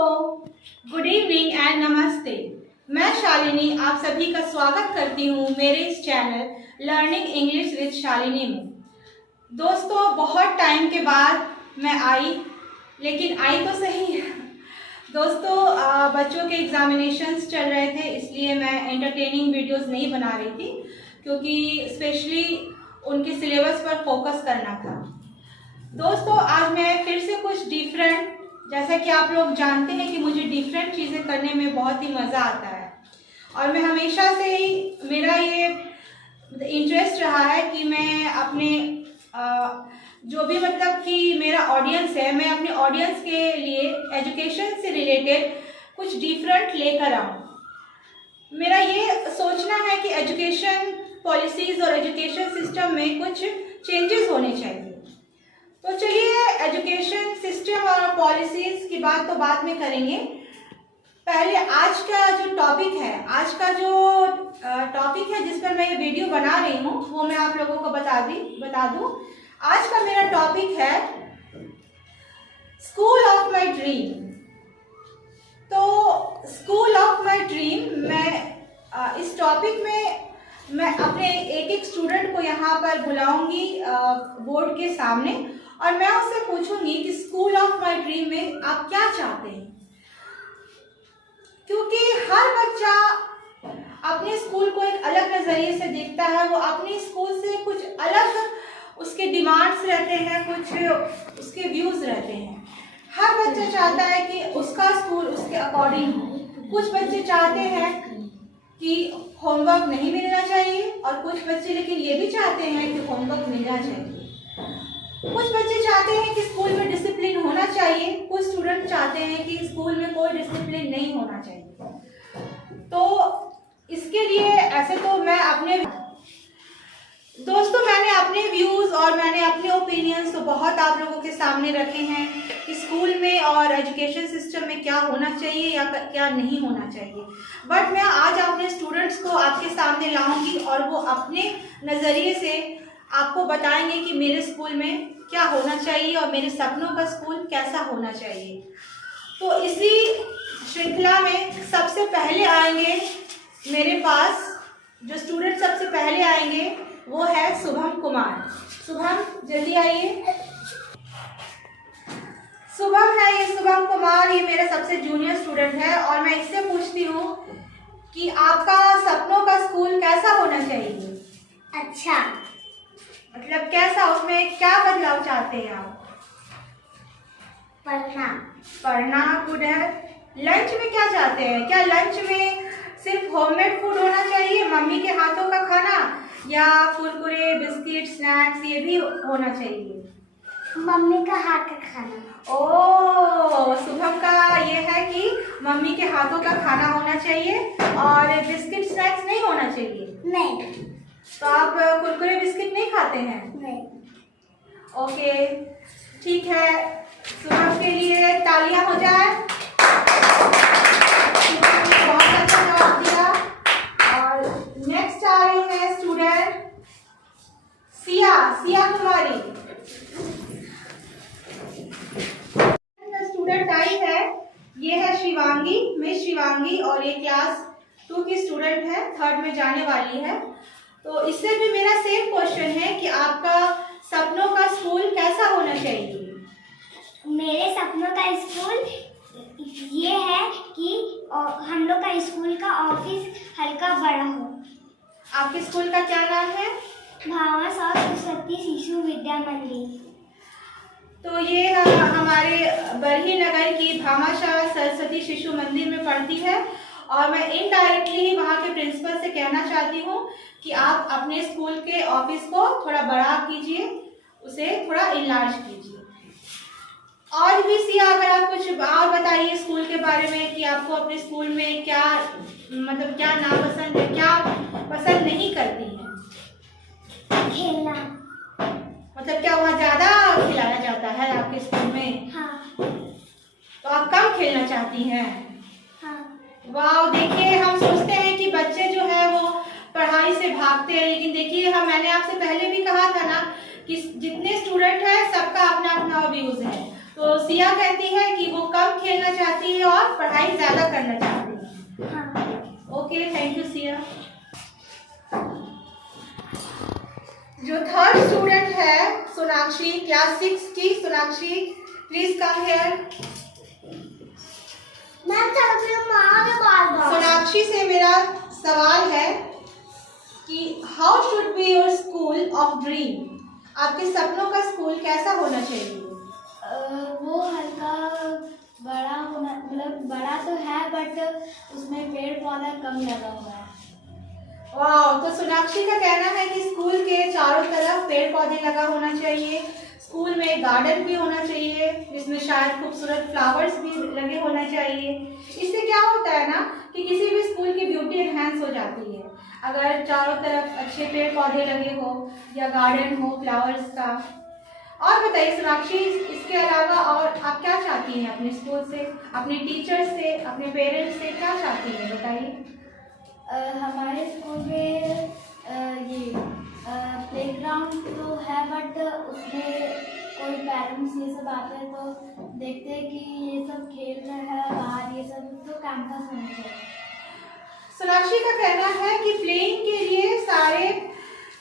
Good evening and नमस्ते। मैं शालिनी आप सभी का स्वागत करती हूँ मेरे इस channel learning English with Shalini में। दोस्तों, बहुत टाइम के बाद मैं आई, लेकिन आई तो सही। दोस्तों, बच्चों के एग्जामिनेशंस चल रहे थे, इसलिए मैं एंटरटेनिंग वीडियोस नहीं बना रही थी, क्योंकि स्पेशली उनके सिलेबस पर फोकस करना था। दोस्तों, आज मैं फिर से कुछ डिफरेंट, जैसा कि आप लोग जानते हैं कि मुझे डिफरेंट चीज़ें करने में बहुत ही मज़ा आता है, और मैं हमेशा से ही मेरा ये इंटरेस्ट रहा है कि मैं अपने जो भी मतलब कि मेरा ऑडियंस है, मैं अपने ऑडियंस के लिए एजुकेशन से रिलेटेड कुछ डिफरेंट लेकर आऊँ। मेरा ये सोचना है कि एजुकेशन पॉलिसीज़ और एजुकेशन सिस्टम में कुछ चेंजेस होने चाहिए। तो चलिए, एजुकेशन सिस्टम और पॉलिसीज़ की बात तो बाद में करेंगे। पहले आज का जो टॉपिक है जिस पर मैं ये वीडियो बना रही हूँ, वो मैं आप लोगों को बता दूँ। आज का मेरा टॉपिक है स्कूल ऑफ माई ड्रीम। तो स्कूल ऑफ माई ड्रीम, मैं इस टॉपिक में मैं अपने एक स्टूडेंट को यहाँ पर बुलाऊंगी बोर्ड के सामने, और मैं उससे पूछूंगी कि स्कूल ऑफ माई ड्रीम में आप क्या चाहते हैं। क्योंकि हर बच्चा अपने स्कूल को एक अलग नज़रिए से देखता है, वो अपने स्कूल से कुछ अलग उसके डिमांड्स रहते हैं, कुछ उसके व्यूज़ रहते हैं। हर बच्चा चाहता है कि उसका स्कूल उसके अकॉर्डिंग हो। कुछ बच्चे चाहते हैं कि होमवर्क नहीं मिलना चाहिए, और कुछ बच्चे लेकिन ये भी चाहते हैं कि होमवर्क मिलना चाहिए। कुछ बच्चे चाहते हैं कि स्कूल में डिसिप्लिन होना चाहिए, कुछ स्टूडेंट चाहते हैं कि स्कूल में कोई डिसिप्लिन नहीं होना चाहिए। तो इसके लिए ऐसे तो मैंने अपने व्यूज़ और मैंने अपने ओपिनियंस तो बहुत आप लोगों के सामने रखे हैं कि स्कूल में और एजुकेशन सिस्टम में क्या होना चाहिए या क्या नहीं होना चाहिए। बट मैं आज अपने स्टूडेंट्स को आपके सामने लाऊंगी, और वो अपने नज़रिए से आपको बताएंगे कि मेरे स्कूल में क्या होना चाहिए और मेरे सपनों का स्कूल कैसा होना चाहिए। तो इसी श्रृंखला में सबसे पहले आएंगे मेरे पास, जो स्टूडेंट सबसे पहले आएंगे वो है शुभम कुमार। शुभम, जल्दी आइए। शुभम है ये, शुभम कुमार, ये मेरा सबसे जूनियर स्टूडेंट है, और मैं इससे पूछती हूँ कि आपका सपनों का स्कूल कैसा होना चाहिए। अच्छा, मतलब कैसा, उसमें क्या बदलाव चाहते हैं आप। पढ़ना गुड है। लंच में क्या चाहते हैं, क्या लंच में सिर्फ होममेड फूड होना चाहिए, मम्मी के हाथों का खाना, या कुरकुरे बिस्किट स्नैक्स ये भी होना चाहिए। मम्मी का हाथ का खाना। ओह, शुभम का ये है कि मम्मी के हाथों का खाना होना चाहिए और बिस्किट स्नैक्स नहीं होना चाहिए। नहीं। तो आप कुरकुरे बिस्किट नहीं खाते हैं। नहीं। ओके, ठीक है। शुभम के लिए तालियां हो जाए। बहुत अच्छा जवाब दिया। और नेक्स्ट आ रही है student Siya Kumari. Student I है, ये है शिवांगी, मिस शिवांगी, और ये क्लास 2 की स्टूडेंट है, 3rd में जाने वाली है। तो इससे भी मेरा सेम क्वेश्चन है कि आपका सपनों का स्कूल कैसा होना चाहिए। मेरे सपनों का स्कूल ये है कि हम लोग का स्कूल का ऑफिस हल्का बड़ा हो। आपके स्कूल का क्या नाम है। भामा सरस्वती शिशु विद्या मंदिर। तो ये हमारे बरही नगर की भामाशाह सरस्वती शिशु मंदिर में पढ़ती है, और मैं इनडायरेक्टली ही वहाँ के प्रिंसिपल से कहना चाहती हूँ कि आप अपने स्कूल के ऑफिस को थोड़ा बड़ा कीजिए, उसे थोड़ा इनलार्ज कीजिए। और भी सिया, अगर आप कुछ और बताइए स्कूल के बारे में कि आपको अपने स्कूल में क्या मतलब क्या नापसंद है, क्या पसंद नहीं करती हैं। खेलना। मतलब क्या वहाँ ज़्यादा खिलाया जाता है आपके स्कूल में। हाँ। तो आप कम खेलना चाहती हैं। हाँ। वाह, देखिए हम सोचते हैं कि बच्चे जो है वो पढ़ाई से भागते हैं, लेकिन देखिए मैंने आपसे पहले भी कहा था ना कि जितने स्टूडेंट हैं सबका अपना अपना व्यूज है। तो सिया कहती है कि वो कम खेलना चाहती है और पढ़ाई ज्यादा करना चाहती है। हाँ। Okay, thank you Siya. जो थर्ड स्टूडेंट है सोनाक्षी, क्लास 6 की Sonakshi, please come here. Sonakshi से मेरा सवाल है कि how should be your school of dream? आपके सपनों का स्कूल कैसा होना चाहिए? वो हल्का बड़ा होना, मतलब बड़ा तो है बट उसमें पेड़ पौधा कम लगा हुआ है। वाह, तो सोनाक्षी का कहना है कि स्कूल के चारों तरफ पेड़ पौधे लगा होना चाहिए, स्कूल में गार्डन भी होना चाहिए जिसमें शायद खूबसूरत फ्लावर्स भी लगे होना चाहिए। इससे क्या होता है ना कि किसी भी स्कूल की ब्यूटी एनहांस हो जाती है अगर चारों तरफ अच्छे पेड़ पौधे लगे हो या गार्डन हो फ्लावर्स का। और बताइए सोनाक्षी, इसके अलावा और आप क्या चाहती हैं अपने स्कूल से, अपने टीचर्स से, अपने पेरेंट्स से, क्या चाहती हैं बताइए। हमारे स्कूल में ये प्लेग्राउंड तो है बट उसमें कोई पेरेंट्स ये सब आते हैं तो देखते हैं कि ये सब खेल रहे हैं बाहर, ये सब तो कैंपस होना चाहिए। सोनाक्षी का कहना है कि प्लेइंग के लिए सारे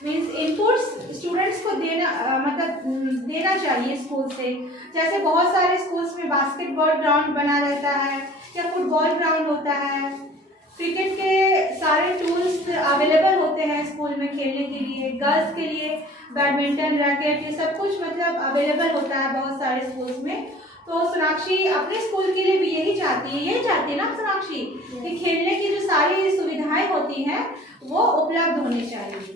मीन्स इनपुट्स स्टूडेंट्स को देना चाहिए स्कूल से। जैसे बहुत सारे स्कूल्स में बास्केटबॉल ग्राउंड बना रहता है या फुटबॉल ग्राउंड होता है, क्रिकेट के सारे टूल्स अवेलेबल होते हैं स्कूल में खेलने के लिए, गर्ल्स के लिए बैडमिंटन रैकेट ये सब कुछ मतलब अवेलेबल होता है बहुत सारे स्कूल्स में। तो सोनाक्षी अपने स्कूल के लिए भी यही चाहती है ना सोनाक्षी, कि खेलने की जो सारी सुविधाएं होती हैं वो उपलब्ध होनी चाहिए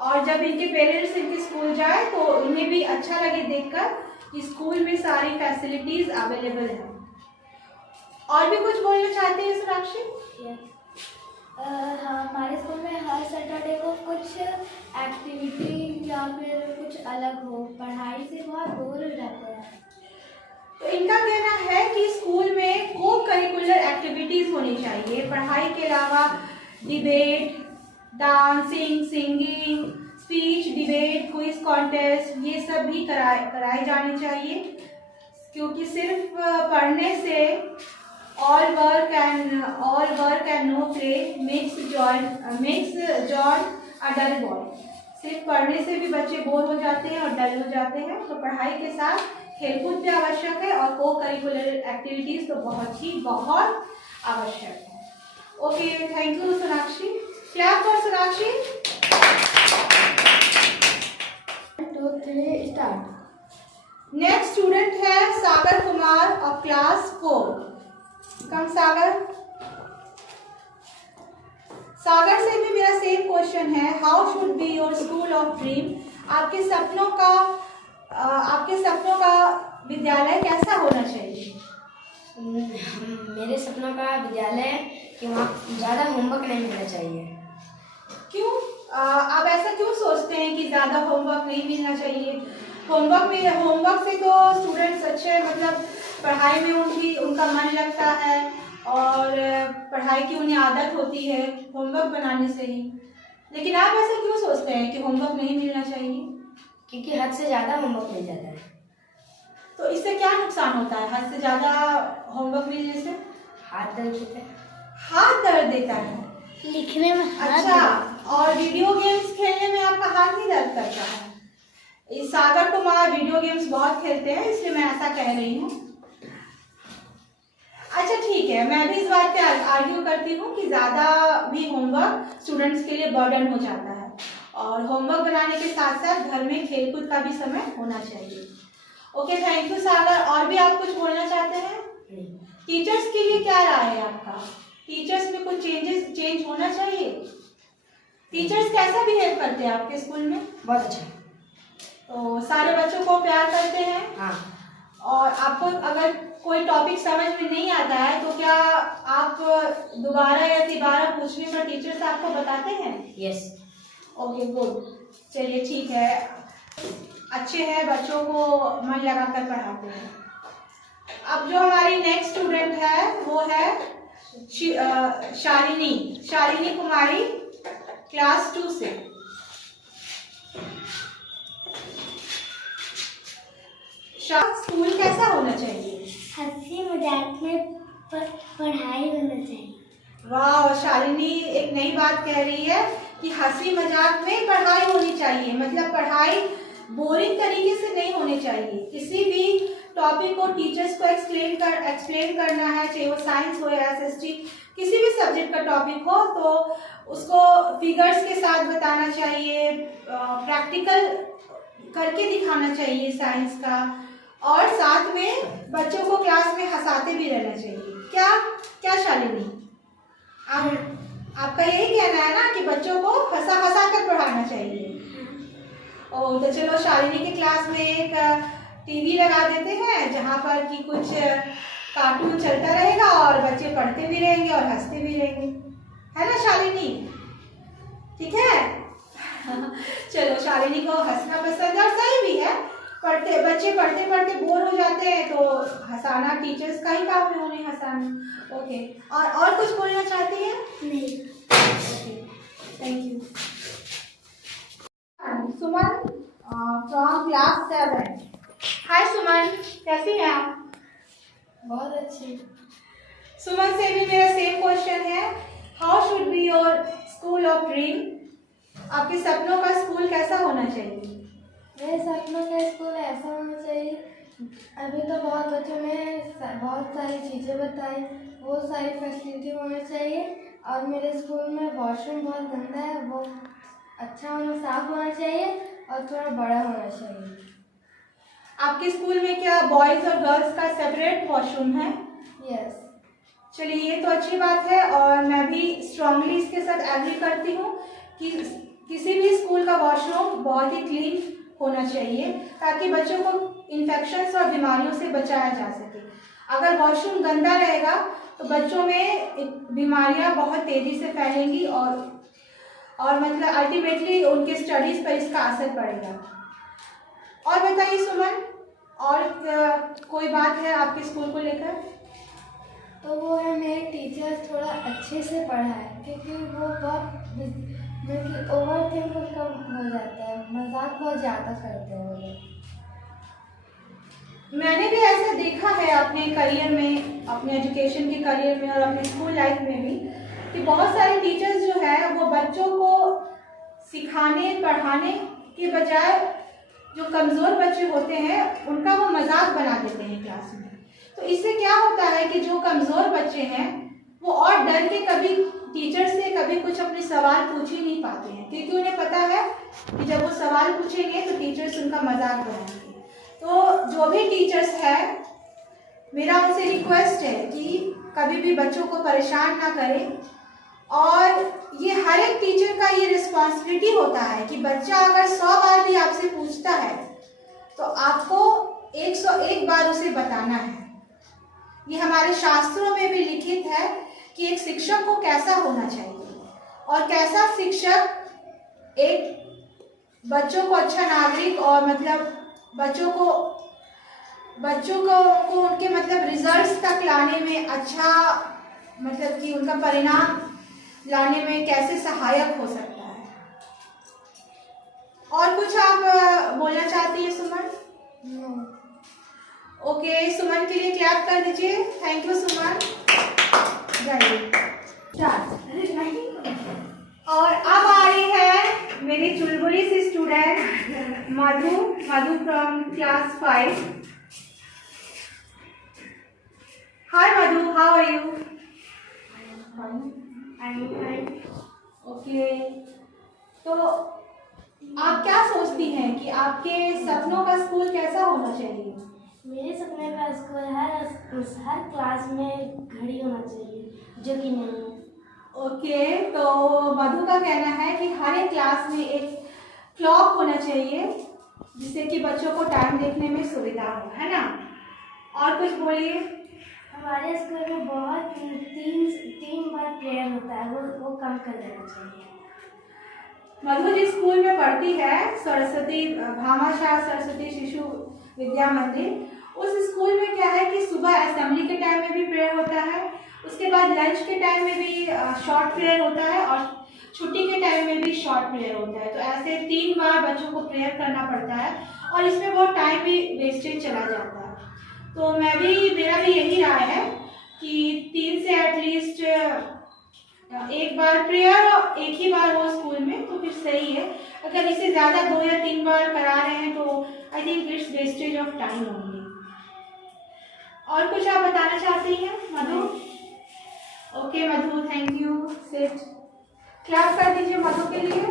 और जब इनके पेरेंट्स इनके स्कूल जाए तो उन्हें भी अच्छा लगे देखकर कि स्कूल में सारी फैसिलिटीज अवेलेबल है। और भी कुछ बोलना चाहते हैं सोनाक्षी? हमारे स्कूल में हर सैटरडे को कुछ एक्टिविटी या फिर कुछ अलग हो, पढ़ाई से बहुत दूर रहते हैं। तो इनका कहना है कि स्कूल में को करिकुलर एक्टिविटीज होनी चाहिए, पढ़ाई के अलावा debate, dancing, singing, speech, debate, quiz contest ये सब भी कराए जाने चाहिए, क्योंकि सिर्फ पढ़ने से all work and no play makes John a dull boy। सिर्फ पढ़ने से भी बच्चे बोर हो जाते हैं और डल हो जाते हैं, तो पढ़ाई के साथ खेलकूद भी आवश्यक है और को करिकुलर एक्टिविटीज तो बहुत आवश्यक है। Okay, thank you Sonakshi. Clap for Sonakshi. 1 2 3 start. Next student है सागर कुमार ऑफ क्लास 4। कम सागर। सागर से भी मेरा सेम क्वेश्चन है, how should be your school of dream? आपके सपनों का विद्यालय कैसा होना चाहिए? मेरे सपनों का विद्यालय कि वहाँ ज़्यादा होमवर्क नहीं मिलना चाहिए। क्यों? आप ऐसा क्यों सोचते हैं कि ज़्यादा होमवर्क नहीं मिलना चाहिए? होमवर्क से तो स्टूडेंट्स अच्छे मतलब पढ़ाई में उनका मन लगता है और पढ़ाई की उन्हें आदत होती है होमवर्क बनाने से ही। लेकिन आप ऐसा क्यों सोचते हैं कि होमवर्क नहीं मिलना चाहिए? क्योंकि हद से ज़्यादा होमवर्क मिल जाता है। तो इससे क्या नुकसान होता है हद से ज़्यादा होमवर्क मिलने से? हाथ दर्द होता है। हाथ दर्द देता है लिखने में। अच्छा, और वीडियो गेम्स खेलने में आपका हाथ नहीं दर्द करता है? इस सागर कुमार वीडियो गेम्स बहुत खेलते हैं इसलिए मैं ऐसा कह रही हूँ। अच्छा ठीक है, मैं भी इस बात पे आर्ग्यू करती हूँ कि ज़्यादा भी होमवर्क स्टूडेंट्स के लिए बर्डन हो जाता है और होमवर्क बनाने के साथ साथ घर में खेलकूद का भी समय होना चाहिए। ओके, थैंक यू सागर। और भी आप कुछ बोलना चाहते हैं? टीचर्स के लिए क्या राय है आपका? टीचर्स में कुछ चेंज होना चाहिए? टीचर्स कैसा बिहेव करते हैं आपके स्कूल में? बहुत अच्छा। तो सारे बच्चों को प्यार करते हैं? हाँ। और आपको अगर कोई टॉपिक समझ में नहीं आता है तो क्या आप दोबारा या तिबारा पूछने पर टीचर्स आपको बताते हैं? यस। Okay, good. चलिए ठीक है, अच्छे हैं, बच्चों को मन लगाकर पढ़ाते हैं। अब जो हमारी नेक्स्ट स्टूडेंट है वो है शालिनी कुमारी क्लास 2 से। स्कूल कैसा होना चाहिए? हंसी मजाक में पढ़ाई होना चाहिए। वाह, शालिनी एक नई बात कह रही है कि हंसी मजाक में पढ़ाई होनी चाहिए। मतलब पढ़ाई बोरिंग तरीके से नहीं होनी चाहिए। किसी भी टॉपिक को टीचर्स को एक्सप्लेन करना है, चाहे वो साइंस हो या एसएसटी, किसी भी सब्जेक्ट का टॉपिक हो, तो उसको फिगर्स के साथ बताना चाहिए, प्रैक्टिकल करके दिखाना चाहिए साइंस का, और साथ में बच्चों को क्लास में हंसाते भी रहना चाहिए। क्या क्या शालिनी, आपका यही कहना है ना कि बच्चों को हंसा हंसा कर पढ़ाना चाहिए? ओ, तो चलो शालिनी के क्लास में एक टीवी लगा देते हैं जहाँ पर कि कुछ कार्टून चलता रहेगा और बच्चे पढ़ते भी रहेंगे और हंसते भी रहेंगे, है ना शालिनी? ठीक है। चलो, शालिनी को हंसना पसंद है और सही भी है। बच्चे पढ़ते पढ़ते बोर हो जाते हैं तो हंसाना टीचर्स का ही काम है, उन्हें हंसाना। ओके, और कुछ बोलना चाहती हैं? नहीं। Okay, thank you. Suman from class 7। हाय सुमन, कैसी हैं आप? बहुत अच्छी। सुमन से भी मेरा सेम क्वेश्चन है, how should be your school of dream? आपके सपनों का स्कूल कैसा होना चाहिए? मेरे सपनों का स्कूल ऐसा होना चाहिए, अभी तो बहुत बच्चों ने बहुत सारी चीज़ें बताई, वो सारी फैसिलिटी होनी चाहिए। और मेरे स्कूल में वॉशरूम बहुत गंदा है, वो अच्छा होना, साफ होना चाहिए और थोड़ा बड़ा होना चाहिए। आपके स्कूल में क्या बॉयज़ और गर्ल्स का सेपरेट वॉशरूम है? यस। चलिए, ये तो अच्छी बात है और मैं भी स्ट्रांगली इसके साथ एग्री करती हूँ कि किसी भी स्कूल का वॉशरूम बहुत ही क्लीन होना चाहिए ताकि बच्चों को इन्फेक्शंस और बीमारियों से बचाया जा सके। अगर वॉशरूम गंदा रहेगा तो बच्चों में बीमारियां बहुत तेज़ी से फैलेंगी और मतलब अल्टीमेटली उनके स्टडीज़ पर इसका असर पड़ेगा। और बताइए सुमन, और कोई बात है आपके स्कूल को लेकर? तो वो है मेरे टीचर्स थोड़ा अच्छे से पढ़ाए, क्योंकि वो बहुत ओवर थिंक कम हो जाता है, मजाक बहुत ज़्यादा करते हैं वो लोग। मैंने भी ऐसा देखा है अपने करियर में, अपने एजुकेशन के करियर में और अपने स्कूल लाइफ में भी, कि बहुत सारे टीचर्स जो है वो बच्चों को सिखाने पढ़ाने के बजाय जो कमज़ोर बच्चे होते हैं उनका वो मजाक बना देते हैं क्लास में। तो इससे क्या होता है कि जो कमज़ोर बच्चे हैं वो और डर के कभी टीचर से कभी कुछ अपने सवाल पूछ ही नहीं पाते हैं, क्योंकि उन्हें पता है कि जब वो सवाल पूछेंगे तो टीचर्स उनका मजाक बनाएंगे। तो जो भी टीचर्स हैं, मेरा उनसे रिक्वेस्ट है कि कभी भी बच्चों को परेशान ना करें, और ये हर एक टीचर का ये रिस्पॉन्सिबिलिटी होता है कि बच्चा अगर 100 बार भी आपसे पूछता है तो आपको 101 बार उसे बताना है। ये हमारे शास्त्रों में भी लिखित है कि एक शिक्षक को कैसा होना चाहिए और कैसा शिक्षक एक बच्चों को अच्छा नागरिक और मतलब बच्चों को उनके मतलब रिजल्ट्स तक लाने में अच्छा, मतलब कि उनका परिणाम लाने में कैसे सहायक हो सकता है। और कुछ आप बोलना चाहती है सुमन? ओके, सुमन के लिए क्लैप कर दीजिए। Thank you Suman. और अब आ रही है मेरी चुलबुली सी student Madhu from class 5। Hi Madhu, how are you? Okay, तो आप क्या सोचती हैं कि आपके सपनों का स्कूल कैसा होना चाहिए? मेरे सपने का स्कूल हर क्लास में घड़ी होना चाहिए, जो कि नहीं है। ओके, तो मधु का कहना है कि हर एक क्लास में एक क्लॉक होना चाहिए जिससे कि बच्चों को टाइम देखने में सुविधा हो, है ना? और कुछ बोलिए। हमारे स्कूल में बहुत तीन बार प्रेयर होता है, वो कम कर देना चाहिए। मधु जिस स्कूल में पढ़ती है, सरस्वती भामाशाह सरस्वती शिशु विद्या मंदिर, उस स्कूल में क्या है कि सुबह असेंबली के टाइम में भी प्रेयर होता है, उसके बाद लंच के टाइम में भी शॉर्ट प्रेयर होता है, और छुट्टी के टाइम में भी शॉर्ट प्रेयर होता है। तो ऐसे 3 बार बच्चों को प्रेयर करना पड़ता है और इसमें बहुत टाइम भी वेस्टेज चला जाता है। तो मेरा भी यही राय है कि 3 से एटलीस्ट एक बार प्रेयर और एक ही बार हो स्कूल में तो फिर सही है। अगर इससे ज़्यादा 2 या 3 बार करा रहे हैं तो I think it's wastage of time only. और कुछ आप बताना चाहती हैं Madhu? Okay Madhu, thank you. Sit, clap कर दीजिए मधु के लिए।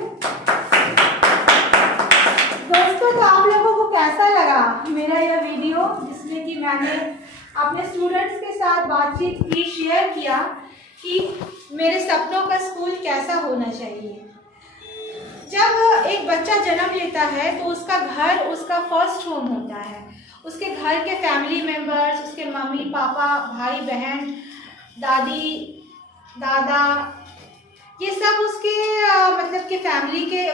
दोस्तों, तो आप लोगों को कैसा लगा मेरा यह वीडियो जिसमें कि मैंने अपने स्टूडेंट्स के साथ बातचीत की, शेयर किया कि मेरे सपनों का स्कूल कैसा होना चाहिए। जब एक बच्चा जन्म लेता है तो उसका घर उसका फर्स्ट होम होता है। उसके घर के फैमिली मेम्बर्स, उसके मम्मी पापा, भाई बहन, दादी दादा, ये सब उसके मतलब कि फैमिली के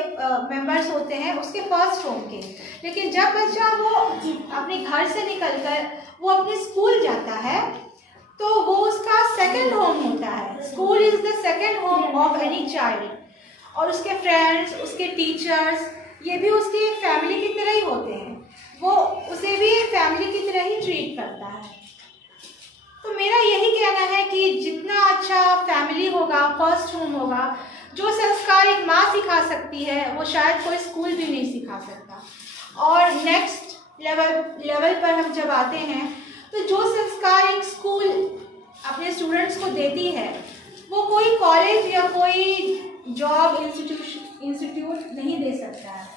मेंबर्स होते हैं उसके फर्स्ट होम के। लेकिन जब बच्चा वो अपने घर से निकलकर वो अपने स्कूल जाता है तो वो उसका सेकंड होम होता है। School is the second home of any child. और उसके फ्रेंड्स, उसके टीचर्स, ये भी उसकी फैमिली की तरह ही होते हैं। वो उसे भी फैमिली की तरह ही ट्रीट करता है। तो मेरा यही कहना है कि जितना अच्छा फैमिली होगा, फर्स्ट होम होगा, जो संस्कार एक माँ सिखा सकती है वो शायद कोई स्कूल भी नहीं सिखा सकता। और नेक्स्ट लेवल पर हम जब आते हैं तो जो संस्कार एक स्कूल अपने स्टूडेंट्स को देती है वो कोई कॉलेज या कोई जॉब इंस्टीट्यूट नहीं दे सकता है।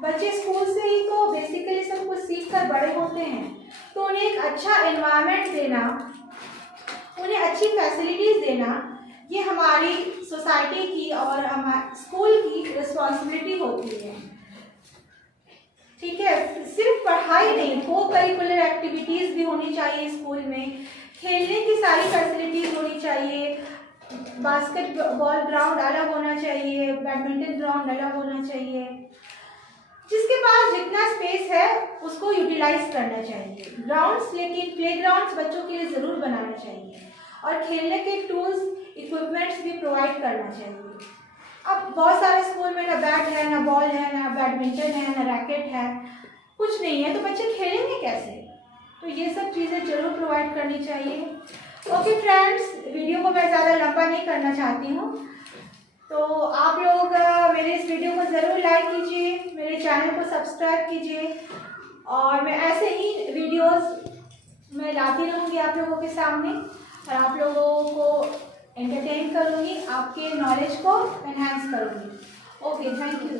बच्चे स्कूल से ही तो बेसिकली सब कुछ सीख कर बड़े होते हैं। तो उन्हें एक अच्छा एनवायरनमेंट देना, उन्हें अच्छी फैसिलिटीज़ देना, ये हमारी सोसाइटी की और हमारे स्कूल की रिस्पॉन्सिबिलिटी होती है। ठीक है, सिर्फ पढ़ाई नहीं, को करिकुलर एक्टिविटीज़ भी होनी चाहिए स्कूल में। खेलने की सारी फैसिलिटीज़ होनी चाहिए। बास्केटबॉल ग्राउंड अलग होना चाहिए, बैडमिंटन ग्राउंड अलग होना चाहिए। जिसके पास जितना स्पेस है उसको यूटिलाइज करना चाहिए ग्राउंड्स, लेकिन प्लेग्राउंड्स बच्चों के लिए ज़रूर बनाना चाहिए और खेलने के टूल्स, इक्विपमेंट्स भी प्रोवाइड करना चाहिए। अब बहुत सारे स्कूल में ना बैट है, ना बॉल है, ना बैडमिंटन है, ना रैकेट है, कुछ नहीं है, तो बच्चे खेलेंगे कैसे? तो ये सब चीज़ें ज़रूर प्रोवाइड करनी चाहिए। ओके फ्रेंड्स, वीडियो को मैं ज़्यादा लंबा नहीं करना चाहती हूँ, तो आप लोग मेरे इस वीडियो को ज़रूर लाइक कीजिए, मेरे चैनल को सब्सक्राइब कीजिए और मैं ऐसे ही वीडियोस मैं लाती रहूँगी आप लोगों के सामने और आप लोगों को एंटरटेन करूँगी, आपके नॉलेज को एनहांस करूँगी। Okay, thank you.